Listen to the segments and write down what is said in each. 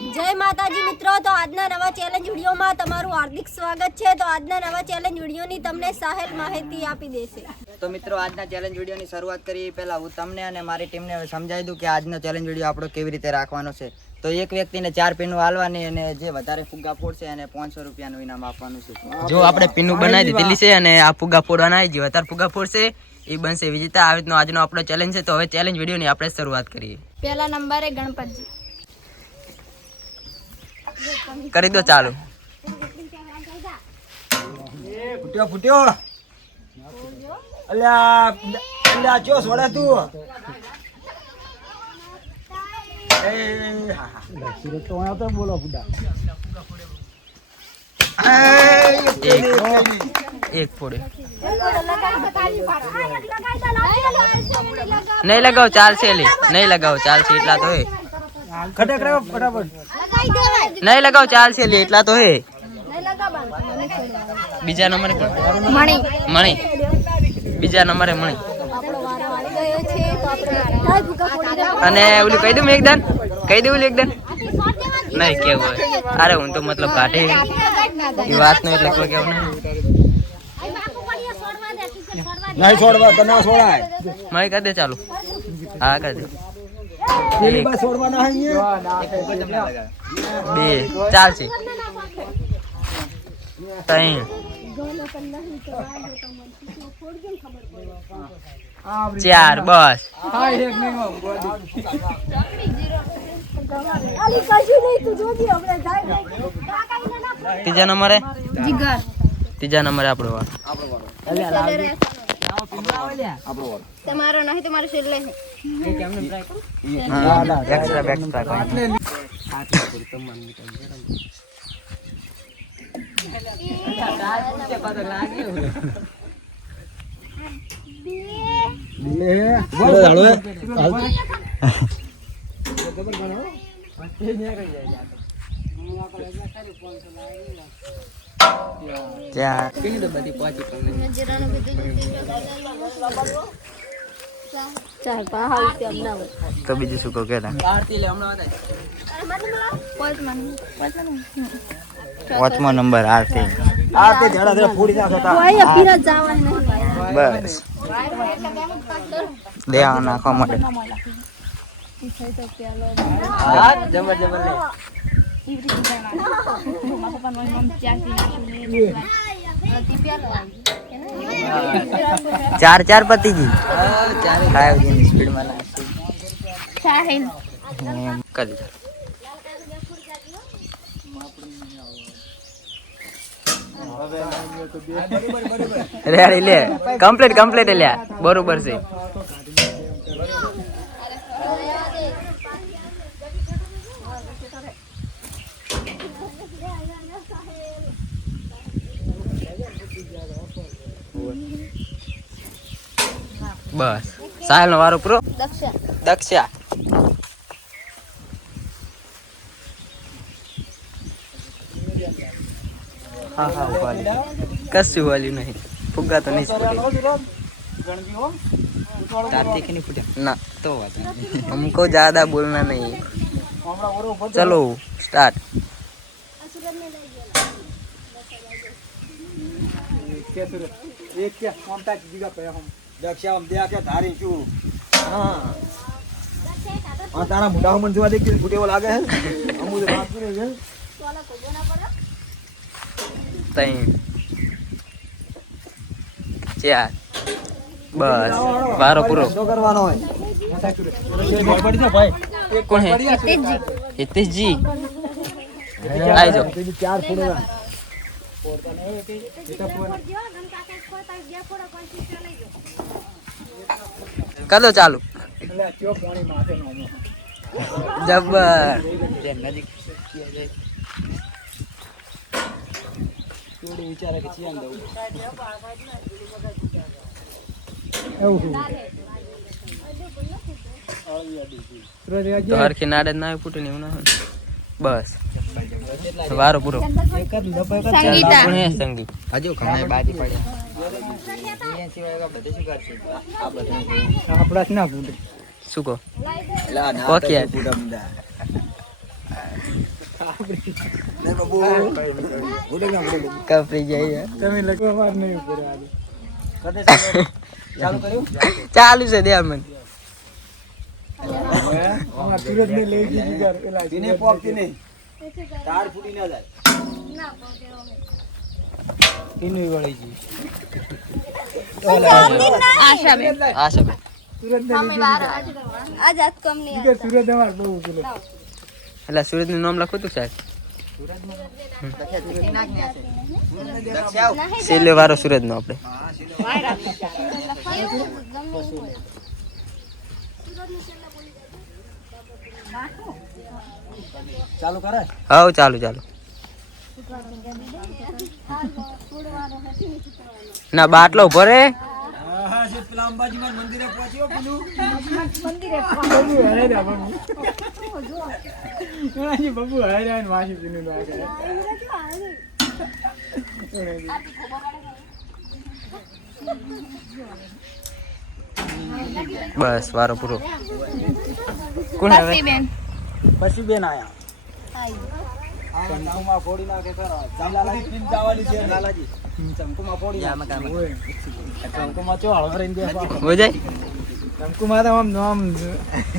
જય માતાજી મિત્રો, તો આજના નવા ચેલેન્જ વિડીયોમાં તમારું હાર્દિક સ્વાગત છે। તો આજના નવા ચેલેન્જ વિડીયોની તમને સાહેલ માહિતી આપી દેશે। તો મિત્રો આજના ચેલેન્જ વિડીયોની શરૂઆત કરીએ પહેલા હું તમને અને મારી ટીમને સમજાવી દઉં કે આજનો ચેલેન્જ વિડીયો આપણો કેવી રીતે રાખવાનો છે। તો એક વ્યક્તિને 4 પીનું હાલવાની અને જે વધારે ફુગ્ગા ફોડશે અને 500 રૂપિયાનું ઇનામ આપવાનું છે। જો આપણે પીનું બનાવી દીધેલી છે અને આ ફુગ્ગા ફોડવાના જે વધારે ફુગ્ગા ફોડશે એ બનશે વિજેતા। આ રીતનો આજનો આપણો ચેલેન્જ છે। તો હવે ચેલેન્જ વિડીયોની આપણે શરૂઆત કરીએ। પહેલા નંબરે ગણપતજી કરી દો ચાલુ। ફૂટ્યો ફૂટ્યો અલ્યા અલ્યા ચો સોડા તું એ હા સિરત તો આવતો બોલો ફૂડા એક ફોડે નહીં લગાવો ચાલશે લે નહીં લગાવો ચાલશે એટલા તો હે ખટક રહ્યો ફટાફટ નહીં લગાવો ચાલશે લે એટલા તો હે। બીજા નંબરે મણી મણી બીજા નંબરે મણી અને ઓલું કહી દઉં મેં એકદમ કહી દઉં એકદમ નહીં કેવું હોય અરે હું તો મતલબ કાઢે એ વાત નો એટલે કોઈ કેવું નહીં છોડવા તો ના છોડાય મળી કરી દે ચાલુ હા કરી દે પેલી બસ છોડવા ના અહીંયા બે ચાલશે ત્રણ ચાર બસ ત્રીજા નંબરે ત્રીજા નંબરે આપણો વાર તમારો નહીં તમારો છેલ્લે એક્સ્ટ્રા બેક્સ્ટ્રા તો બીજું શું કહો કે પાંચમો નંબર આરતી આરતી જડા જડા ફૂડી નાખો બસ દેવા નાખવા માટે ચાર ચાર પતિજી સ્પીડ માં કરી રેડી લે કમ્પ્લીટ લે બરોબર છે। બસ સાહેલ નો વારો પૂરો। દક્ષા હા કશું વાલ્યું નહીં ફુગ્ગા તો નહીં ફૂટે ના તો વાત हमको ज्यादा बोलना नहीं। चलो स्टार्ट દક્ષા આમ દે કે ધારી છું હા આ તારા મોઢા મન જોવા દે કે ફૂટેવો લાગે હે અમુ તો વાત કરે છે ત્રણ ચાર બસ વારો પૂરો શું કરવાનો હોય પડી જા ભાઈ કોણ હે હિતેશજી આઈ જાઓ ચાર ફૂટેલા कर दो चालू जबर तो हर किनारे ना फूटे नहीं होना बस वारो पूरो संगीता कोण હે સંગીત હજુ ઘણા બાજી પડ્યા એ સિવાય બધે શું કરશે આ બધું આપડા ના ફૂટે શું કહો લા ના કોકિયા ફૂટા મુંડા નહીં બાબુ ઉડેગા કપરી જાય તમે લગો માર નહીં ઉપર આજે કદે ચાલુ કર્યું ચાલુ છે દે મન અમાર સુરત ને લઈ ગઈ જીગર પેલા જીને પોકતી નહીં તાર ફૂટી ના જાય ઇની વળી ગઈ આશા બે સુરત ને આ જાત કમ નહીં જીગર સુરત અમાર બહુ પેલો એટલે સુરત નું નામ લખો તું સાહેબ સેલે વાળો સુરત નો આપણે ચાલુ કરે હાઉ ચાલુ ચાલુ ના બાટલો ભરે હા છે પેલા અંબાજીમાં મંદિરે પહોંચ્યો પેલું બબુ હાયરા બબુ આજી બબુ હાયરા ને વાસી પીનું ના કરે બસ વારો પૂરો કોણ આવે પછી બેન આયા ચંકુમાં ફોડી નાખે કરો જામલાજી પીન જવાની છે લાલાજી ચંકુમાં ફોડી ચંકુમાં ચો હળવરીને દે હો જાય ચંકુમાં તો આમ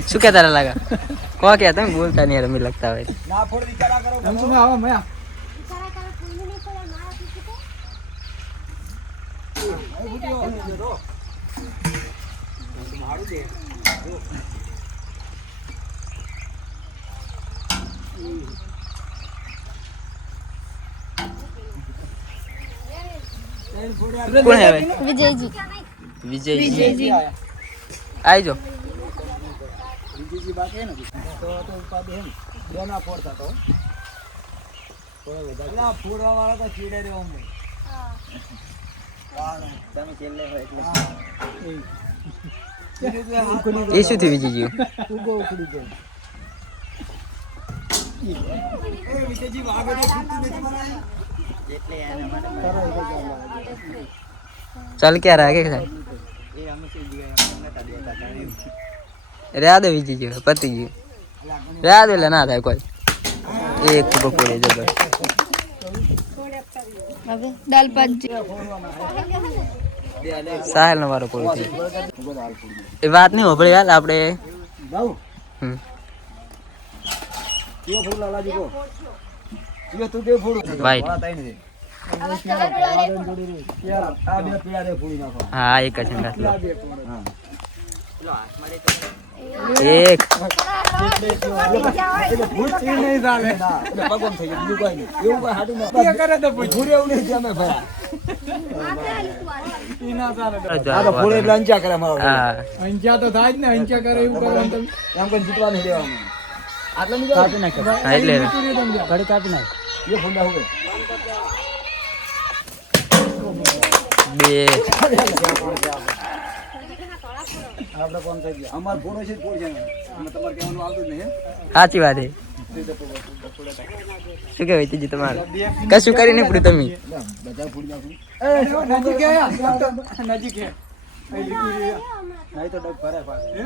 શું કે તારા લાગા કો કે તમે બોલતા નહીં રમી લગતા હોય ના ફોડ વિચારા કરો ચંકુમાં આવો મયા કોણ આવે વિજયજી વિજયજી આઈજો બીજી બાકી હે ને તો ઉપાધિ હે ને બેના ફોડતા તો થોડા વધારે ના ફોડવા વાળા તો ચીડે રે ઓમ તમે છેલ્લે હોય એટલે એ શું થયું વિજયજી ઉગો ઉખડી ગયો એ વિજયજી વાગે તો છૂટતું નથી મને એટલે એને મને ચાલ ક્યાં રાખે સાહેબ એ અમે શું જીવા એમને નતા દેતા કારણે રહ્યા દે વિજયજી પતી ગયું રહ્યા દે એટલે ના થાય કોઈ એક બપોરે જબર હવે દાલ ભાત સાહેલ નો વારો પૂરો થઈ એ વાત નહીં હોભળી યાર આપણે જાઉં હમ કયો ફૂલ લાલાજી કો કયો તું દે ફૂલ White. વાત આઈ નથી આ બે પીળા દે ફૂલ નાખો હા એક જ છે પીળા બે ફૂલ પેલો હા હાથમાં એક ભૂત ઈ નહીં ચાલે ના એટલે ભગવાન થઈ ગયું બીજું કોઈ નહીં એવું કોઈ હાડું ના કરે તો ભૂરે એવું નહીં અમે ભરા ઈ ના ચાલે આ તો ફૂલ એટલે અંચા કરે મારો હા અંચા તો થાય જ ને અંચા કરે એવું કરવાનું તમે એમ કોઈ જીતવા નહીં દેવાનું આટલા નહીં કાપી નાખ હા, એટલે ઘડી કાપી નાખ એ ફૂંડા હોય બે આપણે કોણ થઈ ગયા અમાર ફોડો છે ફોડ છે અમે તમારે કહેવાનું આવતું જ નહીં સાચી વાત છે શું કહેવાય ત્રીજી તમારે કશું કરી નહીં પડ્યું તમે બધા ફૂડ નાખું નજીક હે નજીક હે નહીં તો ડગ ભરે પાછું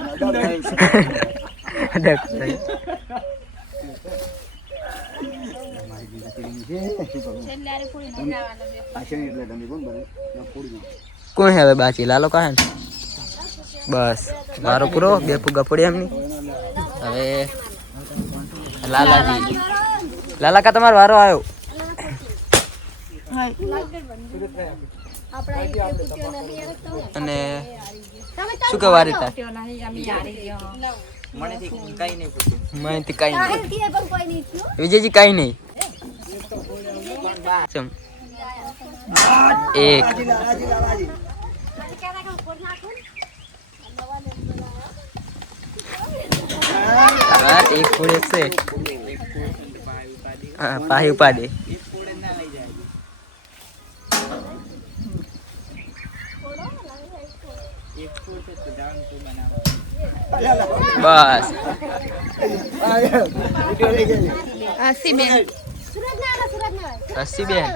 કોણ હે હવે બાકી લાલો કહે ને બસ મારો પૂરો બે ફુગા પડ્યા એમની હવે લાલાજી લાલા કા તમારો વારો આવ્યો અને શું કે વારી તાર મનેથી કઈ નહીં પૂછ્યું માહિતી કઈ નહીં પણ કોઈ નહીં થયું વિજયજી કઈ નહીં ચમ એક વાત એક ફૂડ એક છે હા પાહી ઉપાડે બસ રસી બેન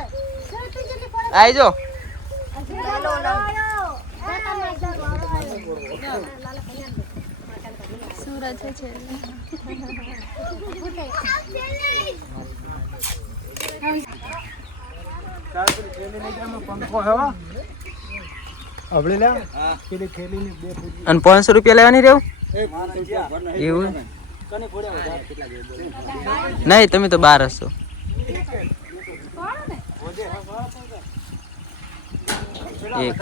આઈજો પંખો હે આપણે લે પેલી ખેલી ની 2 ફૂટ અને 500 રૂપિયા લેવાની રહેવું એવું કને ફોડ્યા વધારે કેટલા નહીં, તમે તો બહાર હશો. એક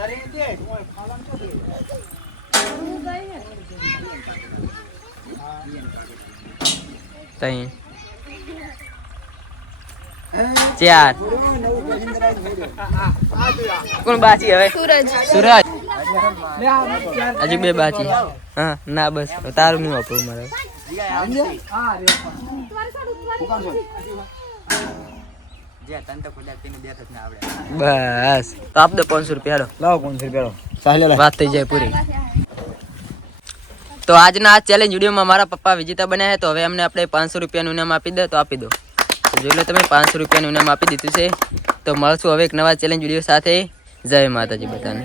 ત્રણ 4 કોણ બાકી હવે? સુરજ. હજુ 2 બાકી. હા ના બસ તારું નહીં વાપરું મારે. જે તને તો ખુદા પીને દેત જ ના આવડે. બસ તો આપ દો 500 રૂપિયા. હાલો લાવો 500 રૂપિયા સાહેલ લે વાત થઈ જાય પૂરી. તો આજના આ ચેલેન્જ વિડીયોમાં મારા પપ્પા વિજેતા બન્યા છે. તો હવે અમને આપણે 500 રૂપિયાનું ઇનામ આપી દે તો આપી દો. તો જોઈ લો તમે 500 રૂપિયાનું ઇનામ આપી દીધું છે. તો મળશું હવે એક નવા ચેલેન્જ વિડીયો સાથે. જય માતાજી બધાને.